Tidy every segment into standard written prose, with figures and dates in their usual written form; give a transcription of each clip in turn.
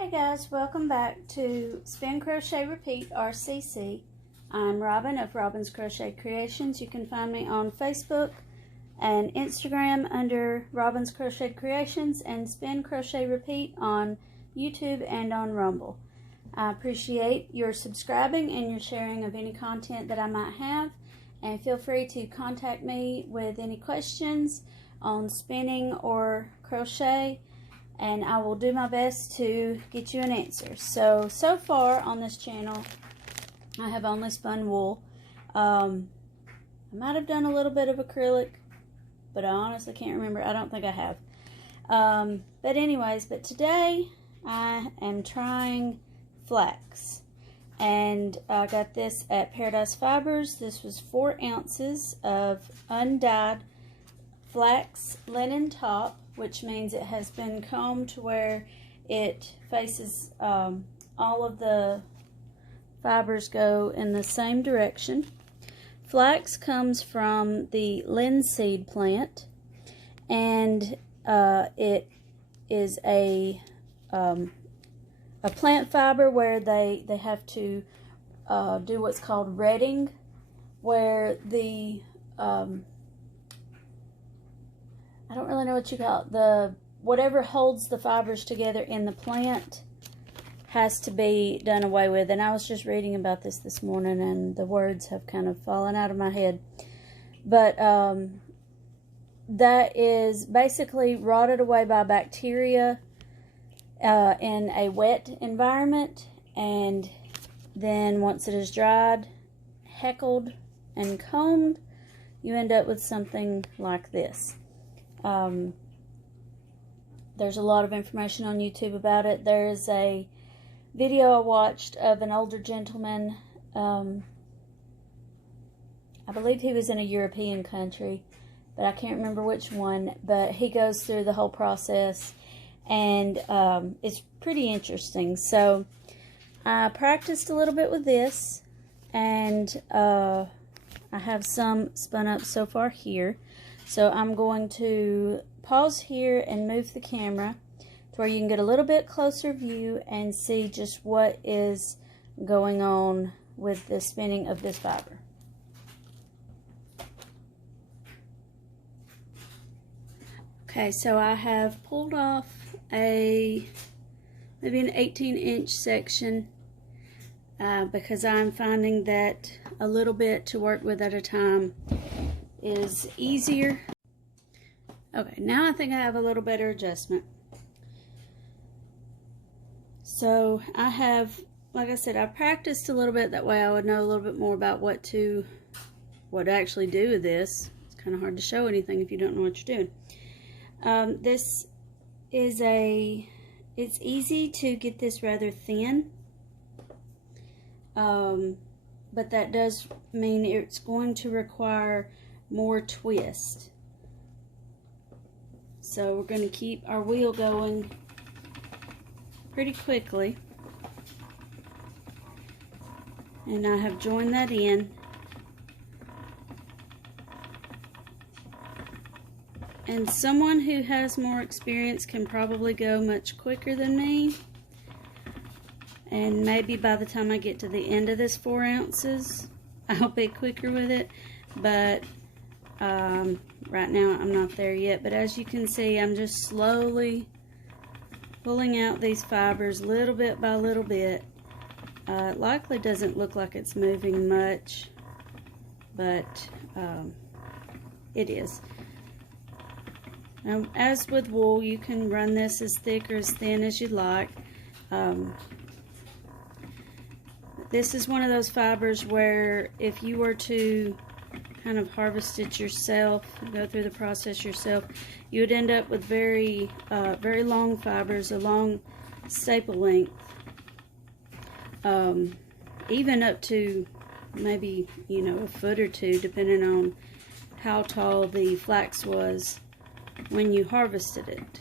Hey guys, welcome back to Spin Crochet Repeat RCC. I'm Robin of Robin's Crochet Creations. You can find me on Facebook and Instagram under Robin's Crochet Creations and Spin Crochet Repeat on YouTube and on Rumble. I appreciate your subscribing and your sharing of any content that I might have, and feel free to contact me with any questions on spinning or crochet, and I will do my best to get you an answer. So far on this channel, I have only spun wool. I might have done a little bit of acrylic, but I honestly can't remember. I don't think I have. But today I am trying flax. And I got this at Paradise Fibers. This was 4 ounces of undyed flax linen top, which means it has been combed to where it faces all of the fibers go in the same direction. Flax comes from the linseed plant, and it is a plant fiber where they have to do what's called retting, where the I don't really know what you call it. Whatever holds the fibers together in the plant has to be done away with. And I was just reading about this morning, and the words have kind of fallen out of my head. But that is basically rotted away by bacteria in a wet environment. And then once it is dried, heckled, and combed, you end up with something like this. There's a lot of information on YouTube about it. There's a video I watched of an older gentleman. I believe he was in a European country, but I can't remember which one. But he goes through the whole process, and it's pretty interesting. So I practiced a little bit with this, and I have some spun up so far here. So I'm going to pause here and move the camera to where you can get a little bit closer view and see just what is going on with the spinning of this fiber. Okay, so I have pulled off maybe an 18-inch section because I'm finding that a little bit to work with at a time is easier. Okay, now I think I have a little better adjustment. So I have, like I said, I practiced a little bit, that way I would know a little bit more about what to actually do with this. It's kind of hard to show anything if you don't know what you're doing. This is it's easy to get this rather thin, but that does mean it's going to require more twist. So we're going to keep our wheel going pretty quickly, and I have joined that in, and someone who has more experience can probably go much quicker than me, and maybe by the time I get to the end of this 4 ounces I'll be quicker with it, but right now I'm not there yet. But as you can see, I'm just slowly pulling out these fibers little bit by little bit. It likely doesn't look like it's moving much, but it is. Now, as with wool, you can run this as thick or as thin as you like. This is one of those fibers where if you were to kind of harvest it yourself, go through the process yourself, you would end up with very long fibers, a long staple length, even up to maybe, a foot or two, depending on how tall the flax was when you harvested it.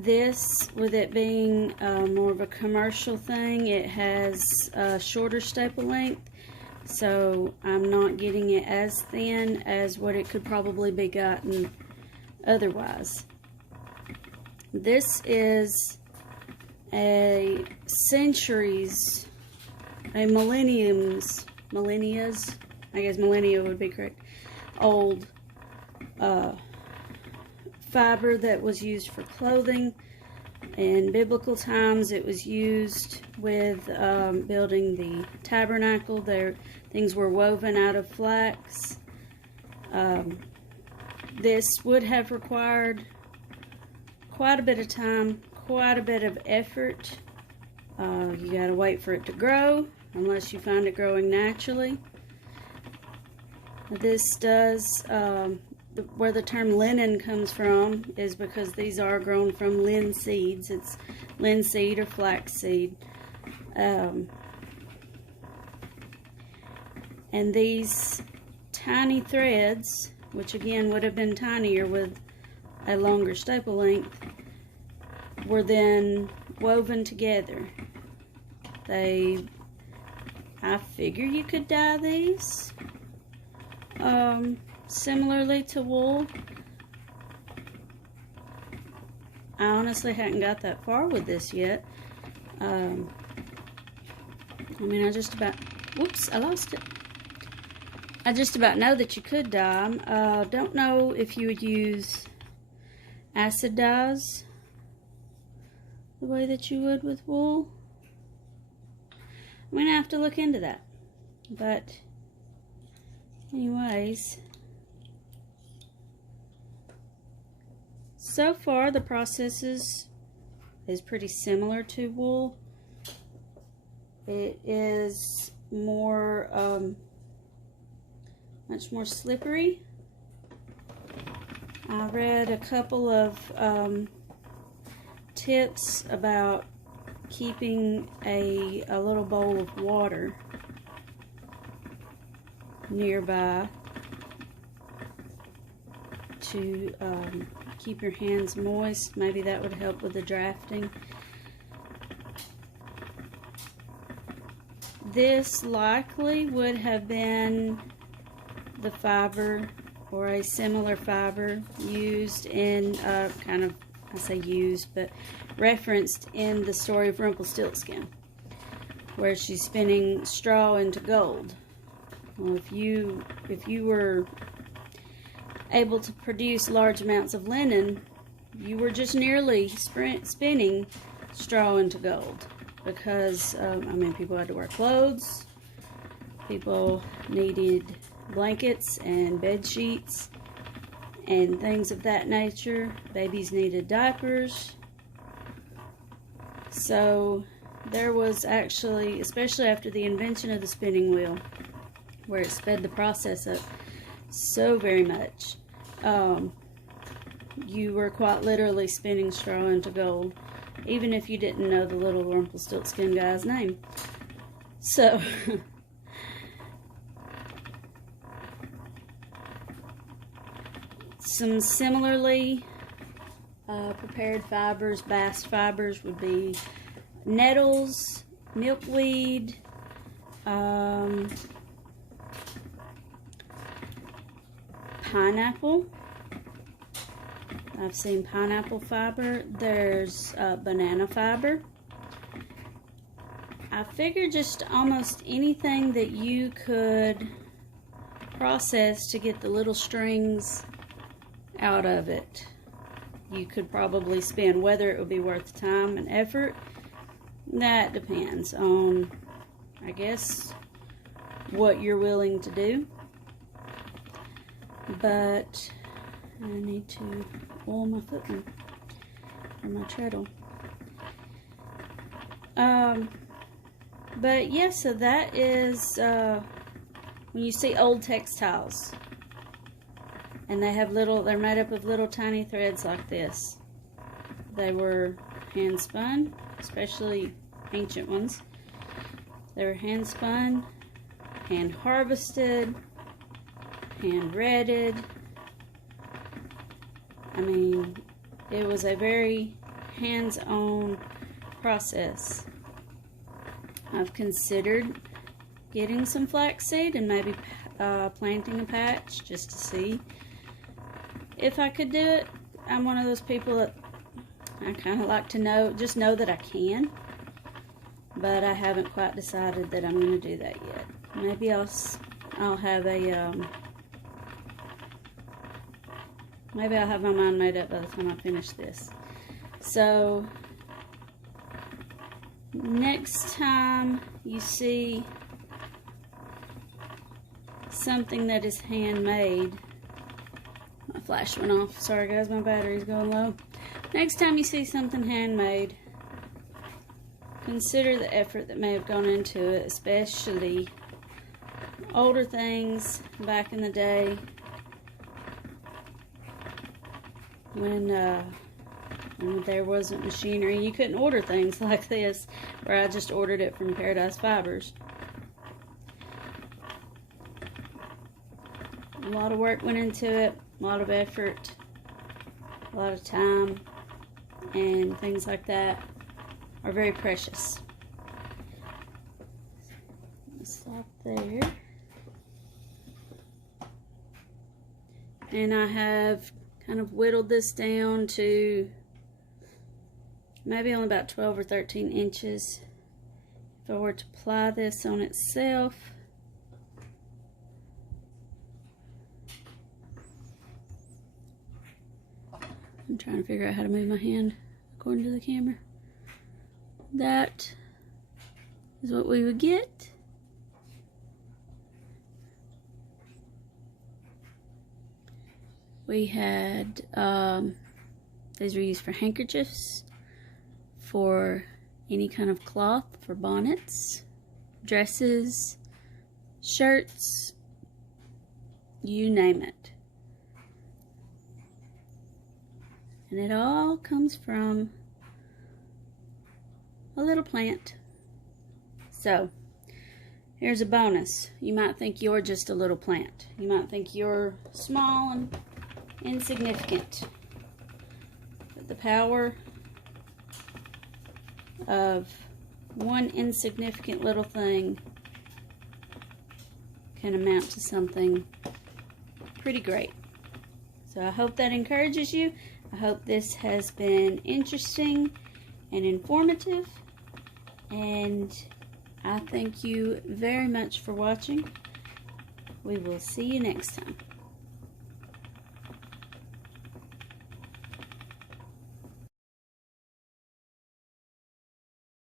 This, with it being more of a commercial thing, it has a shorter staple length, so I'm not getting it as thin as what it could probably be gotten otherwise. This is a millennias, I guess millennia would be correct, old fiber that was used for clothing. In biblical times, it was used with building the tabernacle. Things were woven out of flax. This would have required quite a bit of time, quite a bit of effort. You gotta wait for it to grow, unless you find it growing naturally. This does, where the term linen comes from is because these are grown from linseeds. It's linseed or flaxseed. And these tiny threads, which again would have been tinier with a longer staple length, were then woven together. I figure you could dye these similarly to wool. I honestly hadn't got that far with this yet. I mean, I just about, whoops, I lost it. I just about know that you could dye them. Don't know if you would use acid dyes the way that you would with wool. I'm gonna have to look into that. But anyways, so far the process is pretty similar to wool. It is more much more slippery. I read a couple of tips about keeping a little bowl of water nearby to keep your hands moist. Maybe that would help with the drafting. This likely would have been the fiber or a similar fiber used in kind of, I say used, but referenced in the story of Rumpelstiltskin, where she's spinning straw into gold. Well, if you were able to produce large amounts of linen, you were just nearly spinning straw into gold, because I mean, people had to wear clothes, people needed blankets and bed sheets and things of that nature. Babies needed diapers. So there was actually, especially after the invention of the spinning wheel, where it sped the process up so very much, you were quite literally spinning straw into gold, even if you didn't know the little Rumpelstiltskin guy's name. So some similarly prepared fibers, bast fibers, would be nettles, milkweed, pineapple. I've seen pineapple fiber. There's banana fiber. I figure just almost anything that you could process to get the little strings out of it, you could probably spin. Whether it would be worth the time and effort, that depends on, I guess, what you're willing to do. But I need to oil my footman or my treadle. But yeah, so that is when you see old textiles and they have they're made up of little tiny threads like this. They were hand spun, especially ancient ones. They were hand spun, hand harvested, hand redded. I mean, it was a very hands-on process. I've considered getting some flaxseed and maybe planting a patch just to see if I could do it. I'm one of those people that I kind of like to just know that I can, but I haven't quite decided that I'm going to do that yet. Maybe I'll have a maybe I'll have my mind made up by the time I finish this. So next time you see something that is handmade, my flash went off. Sorry guys, my battery's going low. Next time you see something handmade, consider the effort that may have gone into it, especially older things back in the day when there wasn't machinery. You couldn't order things like this, where I just ordered it from Paradise Fibers. A lot of work went into it, a lot of effort, a lot of time, and things like that are very precious. Stop there. And I have kind of whittled this down to maybe only about 12 or 13 inches. If I were to apply this on itself, I'm trying to figure out how to move my hand according to the camera. That is what we would get. We had, these were used for handkerchiefs, for any kind of cloth, for bonnets, dresses, shirts, you name it. And it all comes from a little plant. So, here's a bonus. You might think you're just a little plant. You might think you're small and insignificant. But the power of one insignificant little thing can amount to something pretty great. So I hope that encourages you. I hope this has been interesting and informative. And I thank you very much for watching. We will see you next time.